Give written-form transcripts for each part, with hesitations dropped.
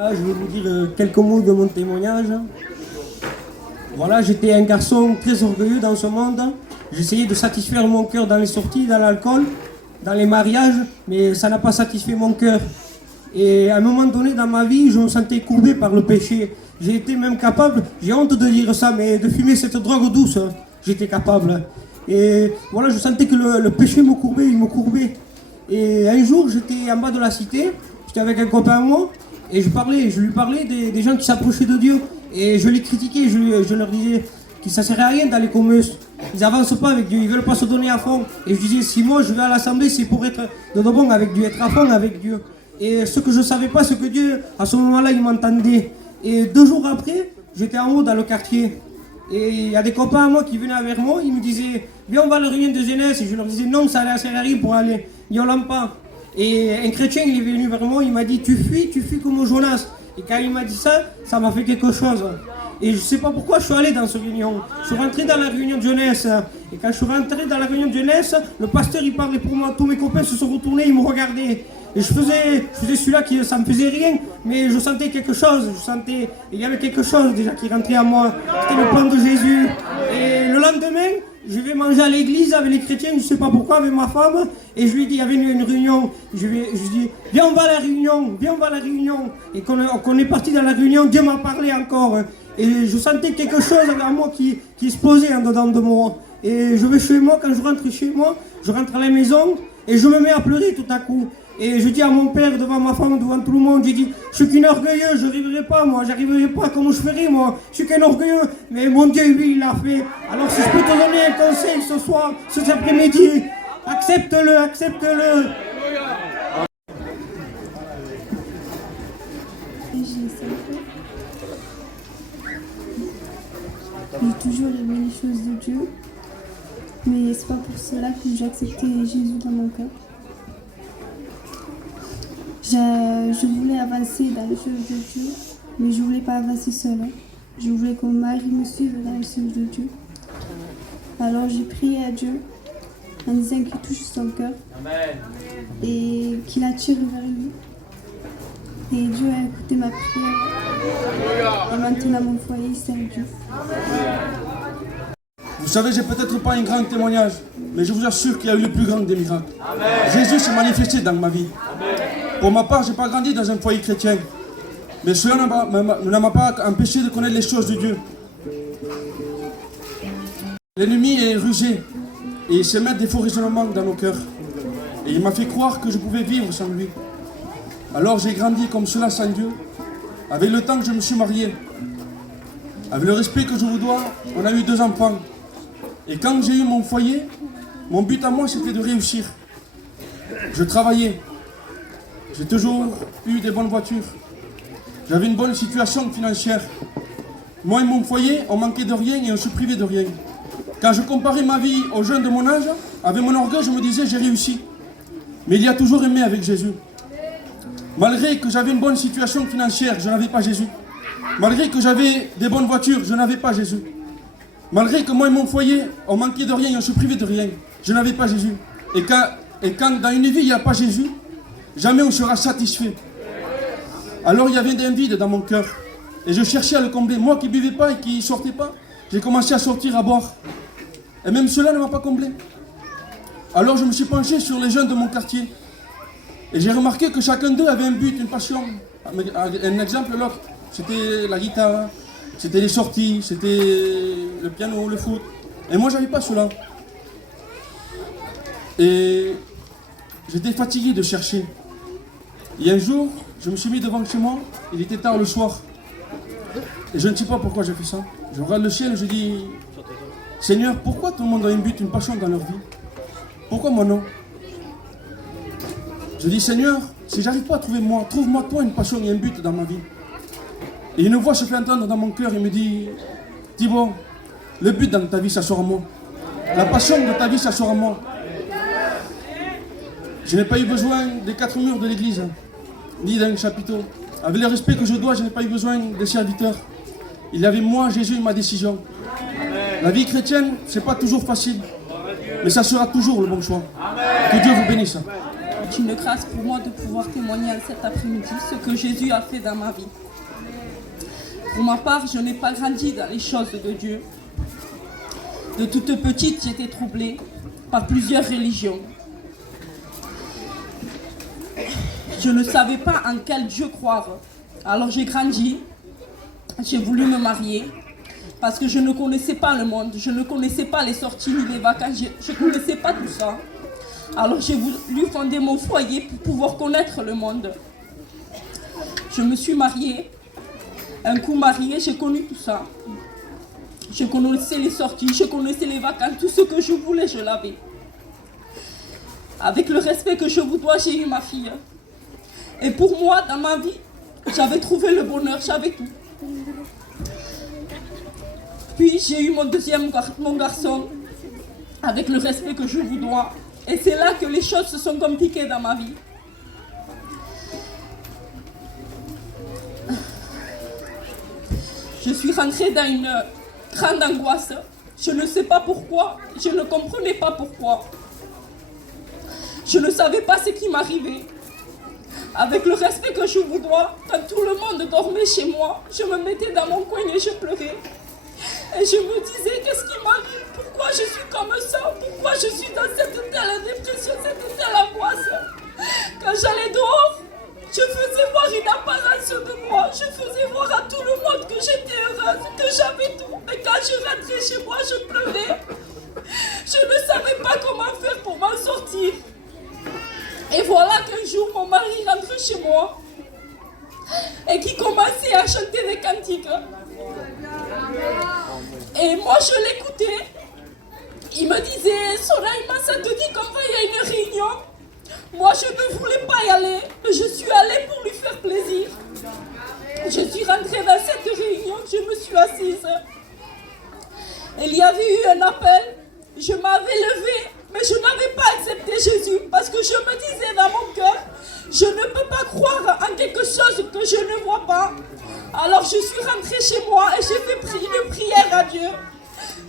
Je vais vous dire quelques mots de mon témoignage. Voilà, j'étais un garçon très orgueilleux dans ce monde. J'essayais de satisfaire mon cœur dans les sorties, dans l'alcool, dans les mariages, mais ça n'a pas satisfait mon cœur. Et à un moment donné dans ma vie, je me sentais courbé par le péché. J'ai été même capable, j'ai honte de dire ça, mais de fumer cette drogue douce, j'étais capable. Et voilà, je sentais que le péché me courbait, il me courbait. Et un jour, j'étais en bas de la cité, j'étais avec un copain à moi, et je lui parlais des gens qui s'approchaient de Dieu. Et je les critiquais, je leur disais que ça ne servait à rien d'aller comme eux. Ils n'avancent pas avec Dieu, ils ne veulent pas se donner à fond. Et je disais, si moi je vais à l'assemblée, c'est pour être de bon avec Dieu, être à fond avec Dieu. Et ce que je ne savais pas, c'est que Dieu, à ce moment-là, il m'entendait. Et 2 jours après, j'étais en haut dans le quartier. Et il y a des copains à moi qui venaient vers moi, ils me disaient, viens on va à la réunion de jeunesse. Et je leur disais, non, ça ne sert à rien pour aller. Ils n'ont pas. Et un chrétien, il est venu vers moi, il m'a dit, tu fuis comme Jonas. Et quand il m'a dit ça, ça m'a fait quelque chose. Et je ne sais pas pourquoi je suis allé dans cette réunion. Je suis rentré dans la réunion de jeunesse. Et quand je suis rentré dans la réunion de jeunesse, le pasteur il parlait pour moi. Tous mes copains se sont retournés, ils me regardaient. Et je faisais celui-là qui ça me faisait rien. Mais je sentais quelque chose. Il y avait quelque chose déjà qui rentrait en moi. C'était le plan de Jésus. Et le lendemain, je vais manger à l'église avec les chrétiens, je ne sais pas pourquoi, avec ma femme. Et je lui dis, il y avait une réunion. Je dis, viens on va à la réunion, viens on va à la réunion. Et qu'on est parti dans la réunion, Dieu m'a parlé encore. Et je sentais quelque chose en moi qui se posait en dedans de moi. Et je vais chez moi, quand je rentre chez moi, je rentre à la maison et je me mets à pleurer tout à coup. Et je dis à mon père, devant ma femme, devant tout le monde, je dis, je suis qu'un orgueilleux, je n'arriverai pas moi, j'arriverai pas, comment je ferai moi, je suis qu'un orgueilleux, mais mon Dieu, lui, il l'a fait. Alors si je peux te donner un conseil ce soir, cet après-midi, accepte-le, accepte-le. J'ai toujours aimé les choses de Dieu, mais c'est pas pour cela que j'ai accepté Jésus dans mon cœur. Je voulais avancer dans les choses de Dieu, mais je voulais pas avancer seule. Je voulais que mon mari me suive dans les choses de Dieu. Alors j'ai prié à Dieu en disant qu'il touche son cœur et qu'il attire vers lui. Et Dieu a écouté ma prière. Et maintenant mon foyer sert Dieu. Vous savez, j'ai peut-être pas un grand témoignage, mais je vous assure qu'il y a eu le plus grand des miracles. Amen. Jésus s'est manifesté dans ma vie. Amen. Pour ma part, je n'ai pas grandi dans un foyer chrétien, mais cela ne m'a pas empêché de connaître les choses de Dieu. L'ennemi est rusé et il sait mettre des faux raisonnements dans nos cœurs. Et il m'a fait croire que je pouvais vivre sans lui. Alors j'ai grandi comme cela sans Dieu. Avec le temps que je me suis marié, avec le respect que je vous dois, on a eu 2 enfants. Et quand j'ai eu mon foyer, mon but à moi c'était de réussir. Je travaillais. J'ai toujours eu des bonnes voitures. J'avais une bonne situation financière. Moi et mon foyer, on manquait de rien et on se privait de rien. Quand je comparais ma vie aux jeunes de mon âge, avec mon orgueil, je me disais j'ai réussi. Mais il y a toujours aimé avec Jésus. Malgré que j'avais une bonne situation financière, je n'avais pas Jésus. Malgré que j'avais des bonnes voitures, je n'avais pas Jésus. Malgré que moi et mon foyer, on manquait de rien et on se privait de rien, je n'avais pas Jésus. Et quand dans une vie, il n'y a pas Jésus, jamais on sera satisfait. Alors il y avait un vide dans mon cœur. Et je cherchais à le combler. Moi qui ne buvais pas et qui ne sortais pas, j'ai commencé à sortir, à boire. Et même cela ne m'a pas comblé. Alors je me suis penché sur les jeunes de mon quartier. Et j'ai remarqué que chacun d'eux avait un but, une passion. Un exemple, l'autre, c'était la guitare, c'était les sorties, c'était le piano, le foot. Et moi, j'avais pas cela. Et j'étais fatigué de chercher. Et un jour, je me suis mis devant chez moi, il était tard le soir. Et je ne sais pas pourquoi j'ai fait ça. Je regarde le ciel et je dis, Seigneur, pourquoi tout le monde a un but, une passion dans leur vie? Pourquoi moi non? Je dis, Seigneur, si j'arrive pas à trouver moi, trouve-moi toi une passion et un but dans ma vie. Et une voix se fait entendre dans mon cœur, il me dit, Thibaut, le but dans ta vie, ça sera moi. La passion de ta vie, ça sera moi. Je n'ai pas eu besoin des 4 murs de l'église, ni d'un chapiteau. Avec le respect que je dois, je n'ai pas eu besoin des serviteurs. Il y avait moi, Jésus, et ma décision. La vie chrétienne, c'est pas toujours facile, mais ça sera toujours le bon choix. Que Dieu vous bénisse. est une grâce pour moi de pouvoir témoigner cet après-midi ce que Jésus a fait dans ma vie. Pour ma part, je n'ai pas grandi dans les choses de Dieu. De toute petite, j'étais troublée par plusieurs religions. Je ne savais pas en quel Dieu croire. Alors j'ai grandi, j'ai voulu me marier parce que je ne connaissais pas le monde, je ne connaissais pas les sorties ni les vacances, je ne connaissais pas tout ça. Alors j'ai voulu fonder mon foyer pour pouvoir connaître le monde. Je me suis mariée. Un coup mariée, j'ai connu tout ça. Je connaissais les sorties, je connaissais les vacances, tout ce que je voulais, je l'avais. Avec le respect que je vous dois, j'ai eu ma fille. Et pour moi, dans ma vie, j'avais trouvé le bonheur, j'avais tout. Puis j'ai eu mon garçon, avec le respect que je vous dois. Et c'est là que les choses se sont compliquées dans ma vie. Je suis rentrée dans une grande angoisse. Je ne sais pas pourquoi, je ne comprenais pas pourquoi. Je ne savais pas ce qui m'arrivait. Avec le respect que je vous dois, quand tout le monde dormait chez moi, je me mettais dans mon coin et je pleurais. Et je me disais, qu'est-ce qui m'arrive? Pourquoi je suis comme ça? Pourquoi je suis dans cette telle dépression, cette telle angoisse? Quand j'allais dehors, je faisais voir une apparence de moi. Je faisais voir à tout le monde que j'étais heureuse, que j'avais tout. Mais quand je rentrais chez moi, je pleurais. Je ne savais pas comment faire pour m'en sortir. Et voilà qu'un jour, mon mari rentre chez moi et qui commençait à chanter des cantiques. Et moi, je l'écoutais. Il me disait, Soraïma, ça te dit qu'on va y a une réunion? Moi, je ne voulais pas y aller, mais je suis allée pour lui faire plaisir. Je suis rentrée dans cette réunion, je me suis assise. Il y avait eu un appel, je m'avais levée, mais je n'avais pas accepté Jésus parce que je me disais dans mon cœur, je ne peux pas croire en quelque chose que je ne vois pas. Alors je suis rentrée chez moi et j'ai fait une prière à Dieu.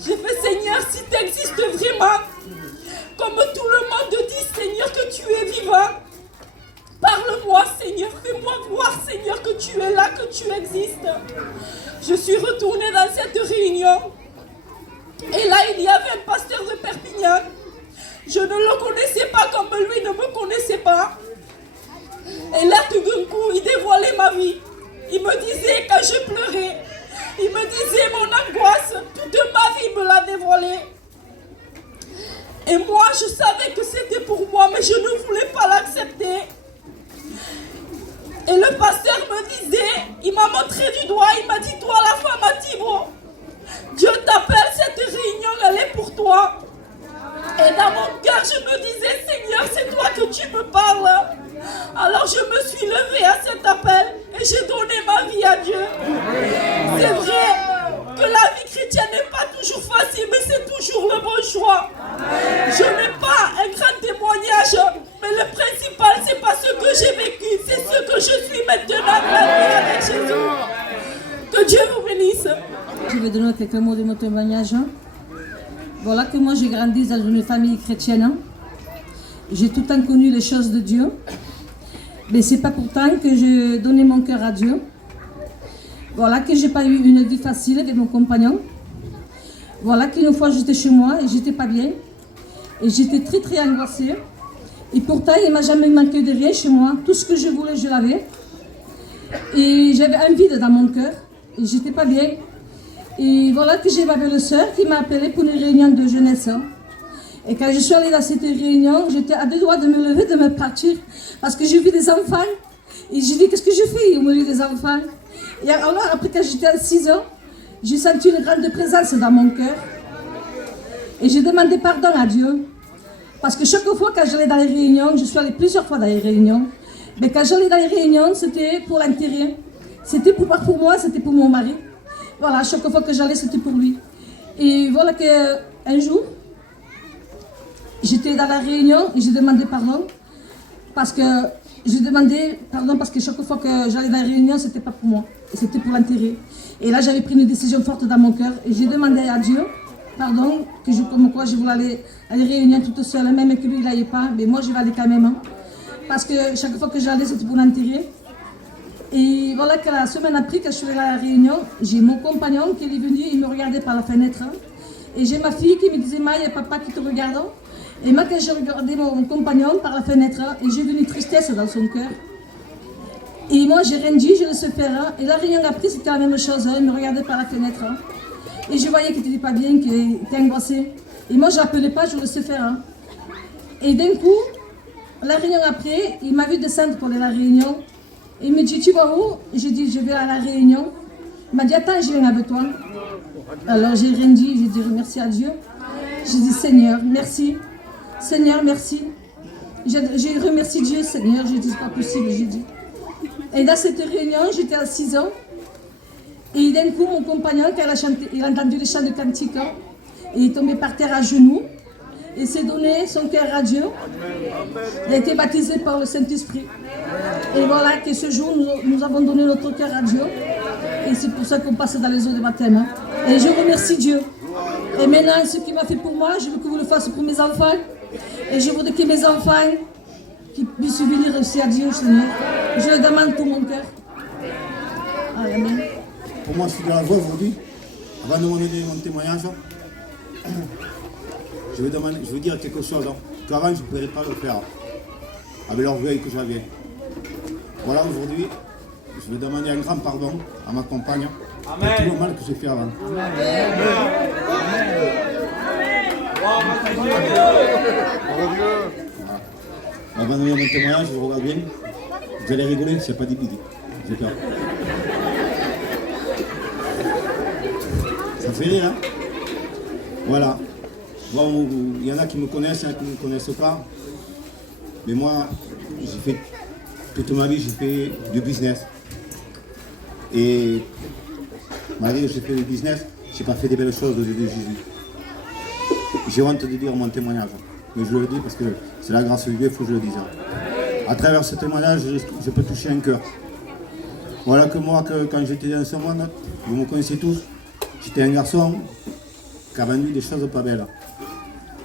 J'ai fait, Seigneur, si tu existes vraiment, comme tout le monde dit, Seigneur, que tu es vivant, parle-moi, Seigneur, fais-moi voir, Seigneur, que tu es là, que tu existes. Je suis retournée dans cette réunion et là, il y avait un pasteur de Perpignan. Je ne le connaissais pas comme lui ne me connaissait pas. Et là, tout d'un coup, il dévoilait ma vie. Il me disait quand je pleurais, il me disait mon angoisse, toute ma vie me l'a dévoilé. Et moi, je savais que c'était pour moi, mais je ne voulais pas l'accepter. Et le pasteur me disait, il m'a montré du doigt, il m'a dit, toi la femme à Thibaut, Dieu t'appelle, cette réunion, elle est pour toi. Et dans mon cœur, je me disais, Seigneur, c'est toi que tu me parles. Alors je me suis levée à cet appel et j'ai donné ma vie à Dieu. C'est vrai que la vie chrétienne n'est pas toujours facile, mais c'est toujours le bon choix. Je n'ai pas un grand témoignage, mais le principal, c'est pas ce que j'ai vécu, c'est ce que je suis maintenant avec Jésus. Que Dieu vous bénisse. Je vais donner quelques mots de mon témoignage. Voilà que moi j'ai grandi dans une famille chrétienne. J'ai tout le temps connu les choses de Dieu. Mais c'est pas pourtant que j'ai donné mon cœur à Dieu. Voilà que j'ai pas eu une vie facile avec mon compagnon. Voilà qu'une fois j'étais chez moi et j'étais pas bien. Et j'étais très très angoissée. Et pourtant il m'a jamais manqué de rien chez moi. Tout ce que je voulais, je l'avais. Et j'avais un vide dans mon cœur. Et j'étais pas bien. Et voilà que j'ai ma belle-sœur qui m'a appelée pour une réunion de jeunesse. Et quand je suis allée dans cette réunion, j'étais à deux doigts de me lever, de me partir. Parce que j'ai vu des enfants. Et j'ai dit, qu'est-ce que je fais au milieu des enfants? Et alors, après, quand j'étais assise, j'ai senti une grande présence dans mon cœur. Et j'ai demandé pardon à Dieu. Parce que chaque fois quand j'allais dans les réunions, je suis allée plusieurs fois dans les réunions. Mais quand j'allais dans les réunions, c'était pour l'enterrer. C'était pas pour moi, c'était pour mon mari. Voilà, chaque fois que j'allais, c'était pour lui. Et voilà qu'un jour, j'étais dans la réunion et j'ai demandé pardon. Parce que chaque fois que j'allais dans la réunion, c'était pas pour moi. C'était pour l'enterrer. Et là, j'avais pris une décision forte dans mon cœur. Et j'ai demandé à Dieu pardon, comme quoi je voulais aller à la réunion toute seule, même que lui, il n'allait pas. Mais moi, je vais aller quand même. parce que chaque fois que j'allais, c'était pour l'enterrer. Et voilà que la semaine après, quand je suis à la réunion, j'ai mon compagnon qui est venu, il me regardait par la fenêtre. Et j'ai ma fille qui me disait, Ma, il y a papa qui te regarde. Et moi, quand j'ai regardé mon compagnon par la fenêtre, et j'ai vu une tristesse dans son cœur. Et moi, j'ai rien dit, je laissais faire. Et la réunion après, c'était la même chose. Il me regardait par la fenêtre. Et je voyais qu'il n'était pas bien, qu'il était angoissé. Et moi, je n'appelais pas, je laissais faire. Et d'un coup, la réunion après, il m'a vu descendre pour aller à la réunion. Et il me dit, tu vas où? J'ai dit, je vais à la réunion. Il m'a dit, attends, je viens avec toi. Alors, j'ai rien dit, j'ai dit, merci à Dieu. J'ai dit, Seigneur, merci. Seigneur, merci. J'ai remercié Dieu, Seigneur. J'ai dit, c'est pas possible, j'ai dit. Et dans cette réunion, j'étais à 6 ans. Et d'un coup, mon compagnon, quand il a entendu le chant de cantique, il est tombé par terre à genoux. Il s'est donné son cœur à Dieu. Il a été baptisé par le Saint-Esprit. Et voilà que ce jour, nous avons donné notre cœur à Dieu. Et c'est pour ça qu'on passe dans les eaux de baptême. Et je remercie Dieu. Et maintenant, ce qu'il m'a fait pour moi, je veux que vous le fassiez pour mes enfants. Et je voudrais que mes enfants qui puissent venir aussi à Dieu, Seigneur. Je le demande tout mon cœur. Amen. Pour moi, je suis dans la voie aujourd'hui. Avant de donner mon témoignage, je veux dire quelque chose qu'avant je ne pourrais pas le faire, avec l'orgueil que j'avais. Voilà, aujourd'hui, je veux demander un grand pardon à ma compagne pour tout le mal que j'ai fait avant. Avant de donner mon témoignage, je regarde bien. Vous allez rigoler, c'est pas des bidets. J'ai peur. Ça fait rire, hein? Voilà. Bon, il y en a qui me connaissent, il y en a qui ne me connaissent pas. Mais moi, j'ai fait toute ma vie, j'ai fait du business. Et malgré que j'ai fait du business, je n'ai pas fait des belles choses aux yeux de Jésus. J'ai honte de dire mon témoignage. Mais je le dis parce que c'est la grâce de Dieu, il faut que je le dise. À travers ce témoignage, je peux toucher un cœur. Voilà que moi, quand j'étais dans ce monde, vous me connaissez tous, j'étais un garçon qui a vendu des choses pas belles.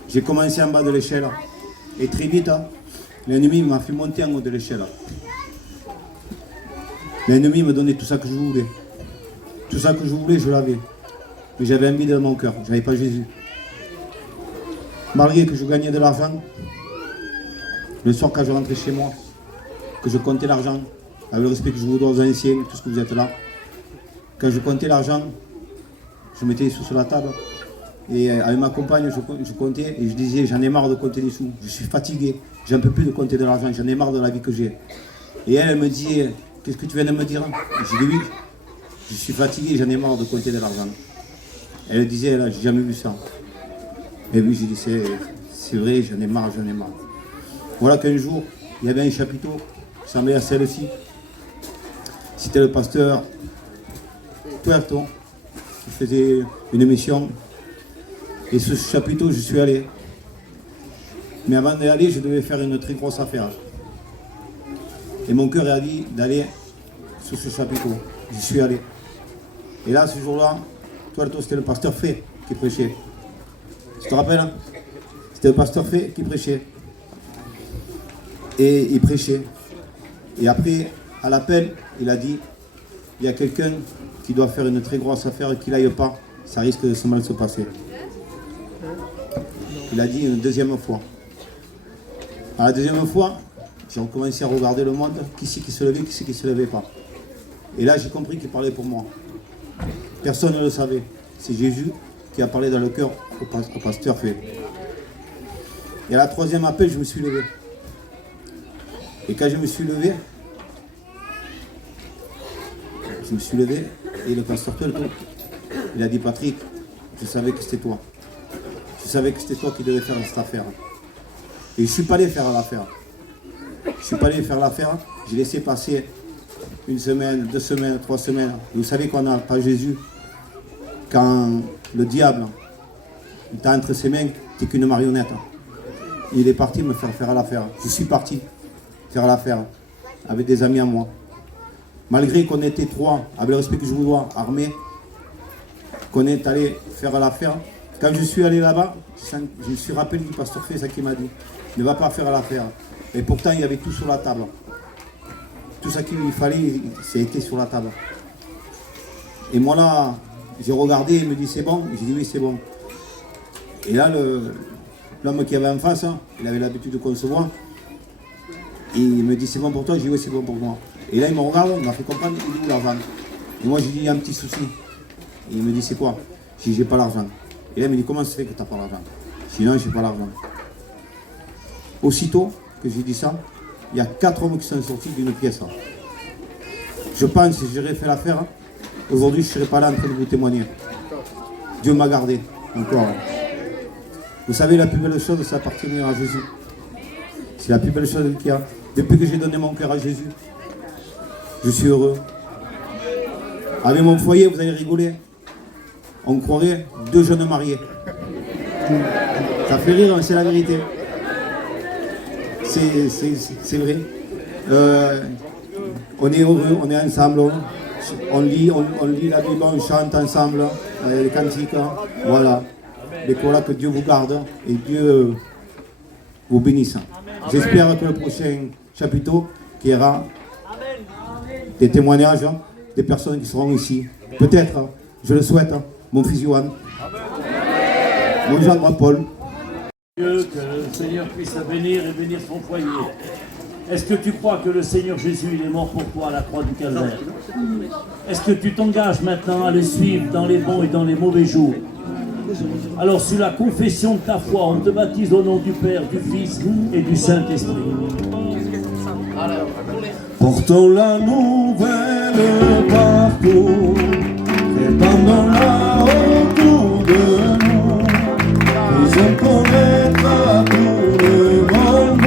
J'ai commencé en bas de l'échelle et très vite, l'ennemi m'a fait monter en haut de l'échelle. L'ennemi me donnait tout ça que je voulais. Tout ça que je voulais, je l'avais. Mais j'avais un vide dans mon cœur, je n'avais pas Jésus. Malgré que je gagnais de l'argent, le soir quand je rentrais chez moi, que je comptais l'argent, avec le respect que je vous dois aux anciens, tout ce que vous êtes là, quand je comptais l'argent, je mettais les sous sur la table. Et avec ma compagne, je comptais et je disais, j'en ai marre de compter des sous, je suis fatigué, j'en peux plus de compter de l'argent, j'en ai marre de la vie que j'ai. Et elle me dit, qu'est-ce que tu viens de me dire? J'ai dit oui, je suis fatigué, j'en ai marre de compter de l'argent. Elle disait, là, j'ai jamais vu ça. Et oui, j'ai dit, c'est vrai, j'en ai marre, j'en ai marre. Voilà qu'un jour, il y avait un chapiteau, qui ressemblait à celle-ci. C'était le pasteur Tuerto, qui faisait une émission. Et ce chapiteau, je suis allé. Mais avant d'y aller, je devais faire une très grosse affaire. Et mon cœur a dit d'aller sur ce chapiteau. J'y suis allé. Et là, ce jour-là, Tuerto, c'était le pasteur Fay qui prêchait. Tu te rappelles, hein? C'était le pasteur Fay qui prêchait. Et il prêchait. Et après, à l'appel, il a dit, il y a quelqu'un qui doit faire une très grosse affaire et qu'il n'aille pas, ça risque de se mal se passer. Il a dit une deuxième fois. À la deuxième fois, j'ai recommencé à regarder le monde, qui c'est qui se levait, qui c'est qui ne se levait pas. Et là, j'ai compris qu'il parlait pour moi. Personne ne le savait. C'est Jésus qui a parlé dans le cœur au pasteur Fay. Et à la troisième appel, je me suis levé. Et quand je me suis levé, et le pasteur Tuerto, il a dit, Patrick, je savais que c'était toi. Je savais que c'était toi qui devais faire cette affaire. Et je ne suis pas allé faire l'affaire. J'ai laissé passer une semaine, 2 semaines, 3 semaines. Et vous savez qu'on n'a pas Jésus. Quand le diable est entre ses mains, tu n'es qu'une marionnette. Il est parti me faire l'affaire. Je suis parti faire l'affaire avec des amis à moi. Malgré qu'on était 3, avec le respect que je vous dois, armés, qu'on est allé faire l'affaire, Quand je suis allé là-bas, je me suis rappelé du pasteur Fessa qui m'a dit « Ne va pas faire l'affaire ». Et pourtant, il y avait tout sur la table. Tout ce qu'il fallait, c'était sur la table. Et moi là, j'ai regardé, il me dit « C'est bon ?» J'ai dit « Oui, c'est bon ». Et là, l'homme qui avait en face, il avait l'habitude de concevoir. Et il me dit « C'est bon pour toi ?» J'ai dit « Oui, c'est bon pour moi ». Et là, il me regarde, il m'a fait comprendre « Il est où l'argent ?» Et moi, j'ai dit « Il y a un petit souci ». Et il me dit « C'est quoi ?» J'ai dit « J'ai pas l'argent ». Et là, il me dit « Comment ça fait que tu n'as pas l'argent ?» Sinon, je n'ai pas l'argent. Aussitôt que j'ai dit ça, il y a 4 hommes qui sont sortis d'une pièce. Je pense que si j'aurais fait l'affaire, aujourd'hui, je ne serais pas là en train de vous témoigner. Dieu m'a gardé, encore. Vous savez, la plus belle chose, c'est appartenir à Jésus. C'est la plus belle chose qu'il y a. Depuis que j'ai donné mon cœur à Jésus, je suis heureux. Avec mon foyer, vous allez rigoler. On croirait 2 jeunes mariés. Ça fait rire, mais c'est la vérité. C'est vrai. On est heureux, on est ensemble. On lit la Bible, on chante ensemble, les cantiques. Voilà. Et voilà, que Dieu vous garde et Dieu vous bénisse. J'espère que le prochain chapiteau qui aura des témoignages des personnes qui seront ici. Peut-être, je le souhaite, mon fils Johan, mon Jean-Paul. Dieu, que le Seigneur puisse la bénir et bénir son foyer. Est-ce que tu crois que le Seigneur Jésus il est mort pour toi à la croix du Calvaire? Est-ce que tu t'engages maintenant à le suivre dans les bons et dans les mauvais jours? Alors sur la confession de ta foi, on te baptise au nom du Père, du Fils et du Saint-Esprit. Portons la nouvelle partout, répandons-la autour de nous, faisons connaître à tout le monde.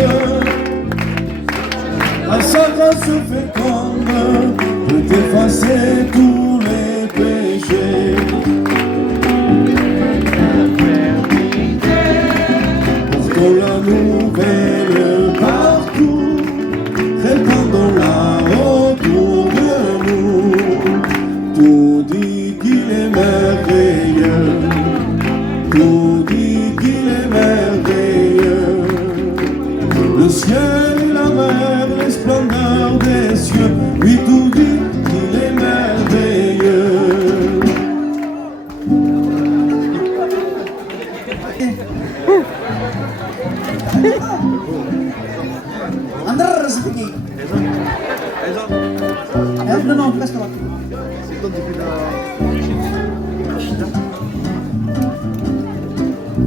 Sa grâce féconde peut effacer tous les péchés. Portons la nouvelle partout, répandons-la autour de nous. Tout dit qu'il est merveilleux, tout dit qu'il est merveilleux. Le ciel et la mer, les splendeurs des cieux, lui tout dit qu'il est merveilleux. Andar rezeki. Non, reste là.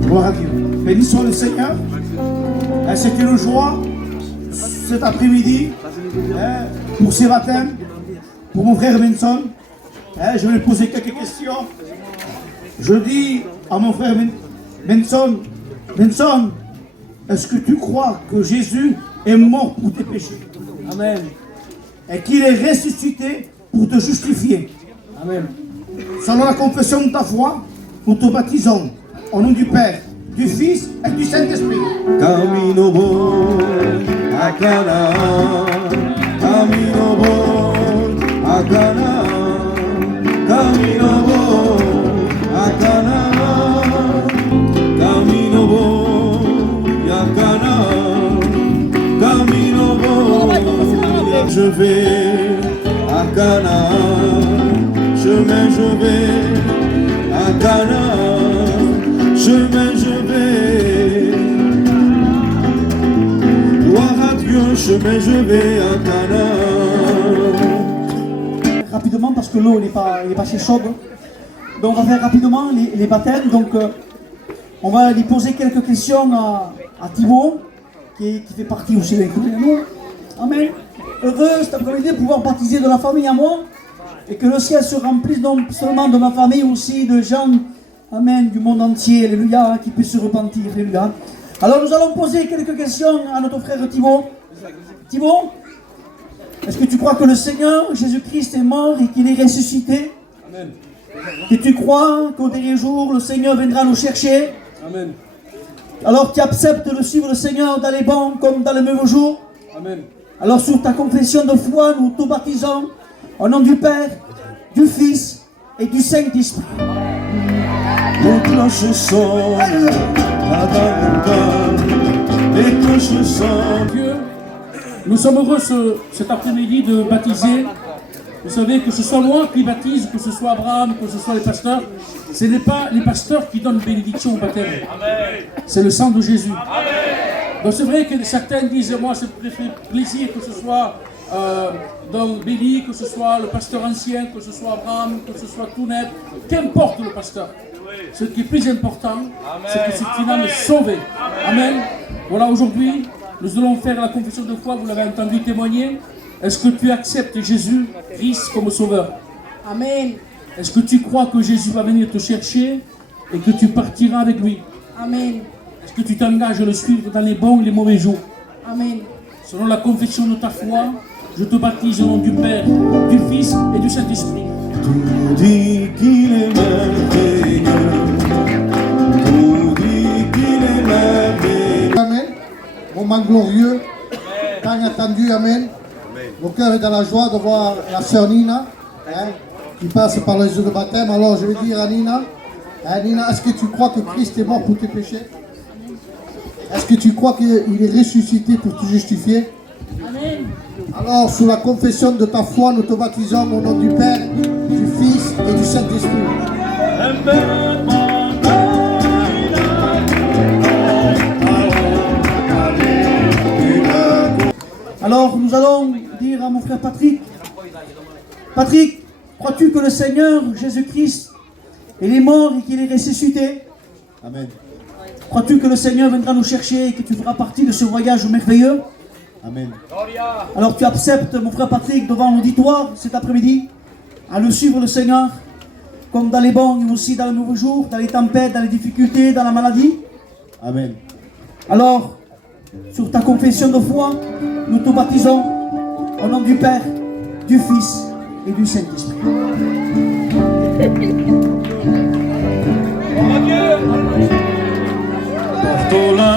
Gloire à Dieu. Bénissons le Seigneur. C'est une joie cet après-midi pour ces baptêmes, pour mon frère Benson. Je vais lui poser quelques questions. Je dis à mon frère Benson, est-ce que tu crois que Jésus est mort pour tes péchés? Amen. Et qu'il est ressuscité pour te justifier. Amen. Selon la confession de ta foi, nous te baptisons au nom du Père, du Fils et du Saint-Esprit. Camino voy a Canaán, camino voy a Canaán, camino voy a Canaán, camino voy a Canaán, camino voy. Je vais à Canaán, chemin je vais à Canaán, chemin je vais. Gloire à Dieu, chemin je vais à Canaán. Rapidement, parce que l'eau n'est pas assez chaude. Donc on va faire rapidement les baptêmes. Donc on va lui poser quelques questions à Thibaut, qui fait partie aussi de nous. Amen. Heureux cet après-midi de pouvoir baptiser de la famille à moi, et que le ciel se remplisse non seulement de ma famille, aussi de gens, amen, du monde entier, alléluia, qui puissent se repentir, alléluia. Alors nous allons poser quelques questions à notre frère Thibaut. Thibaut, est-ce que tu crois que le Seigneur Jésus-Christ est mort et qu'il est ressuscité? Amen. Et tu crois qu'au dernier jour, le Seigneur viendra nous chercher? Amen. Alors tu acceptes de suivre le Seigneur dans les bons comme dans les mauvais jours? Amen. Alors sur ta confession de foi, nous te baptisons au nom du Père, du Fils et du Saint-Esprit. les cloches sonnent, là dans mon cœur, les cloches sonnent. Dieu, nous sommes heureux cet après-midi de baptiser. Vous savez, que ce soit moi qui baptise, que ce soit Abraham, que ce soit les pasteurs, ce n'est pas les pasteurs qui donnent bénédiction au baptême. C'est le sang de Jésus. Donc c'est vrai que certains disent, moi, ça me fait plaisir que ce soit donc Béli, que ce soit le pasteur ancien, que ce soit Abraham, que ce soit tout net, qu'importe le pasteur. Ce qui est plus important, c'est que c'est une âme sauvée. Amen. Voilà, aujourd'hui, nous allons faire la confession de foi, vous l'avez entendu témoigner. Est-ce que tu acceptes Jésus-Christ comme sauveur? Amen. Est-ce que tu crois que Jésus va venir te chercher et que tu partiras avec lui? Amen. Est-ce que tu t'engages à le suivre dans les bons et les mauvais jours? Amen. Selon la confession de ta foi, je te baptise au nom du Père, du Fils et du Saint-Esprit. Tout dit qu'il est merveilleux, tout dit qu'il est merveilleux. Amen. Moment glorieux, tant attendu, Amen. Mon cœur est dans la joie de voir la sœur Nina, qui passe par les eaux de baptême. Alors je vais dire à Nina, Nina, est-ce que tu crois que Christ est mort pour tes péchés? Est-ce que tu crois qu'il est ressuscité pour te justifier? Amen. Alors, sous la confession de ta foi, nous te baptisons au nom du Père, du Fils et du Saint-Esprit. Alors, nous allons dire à mon frère Patrick, Patrick, crois-tu que le Seigneur Jésus-Christ, il est mort et qu'il est ressuscité? Amen. Crois-tu que le Seigneur viendra nous chercher et que tu feras partie de ce voyage merveilleux? Amen. Alors tu acceptes, mon frère Patrick, devant l'auditoire cet après-midi, à le suivre le Seigneur, comme dans les bons et aussi dans le nouveau jour, dans les tempêtes, dans les difficultés, dans la maladie? Amen. Alors, sur ta confession de foi, nous te baptisons au nom du Père, du Fils et du Saint-Esprit. Porto la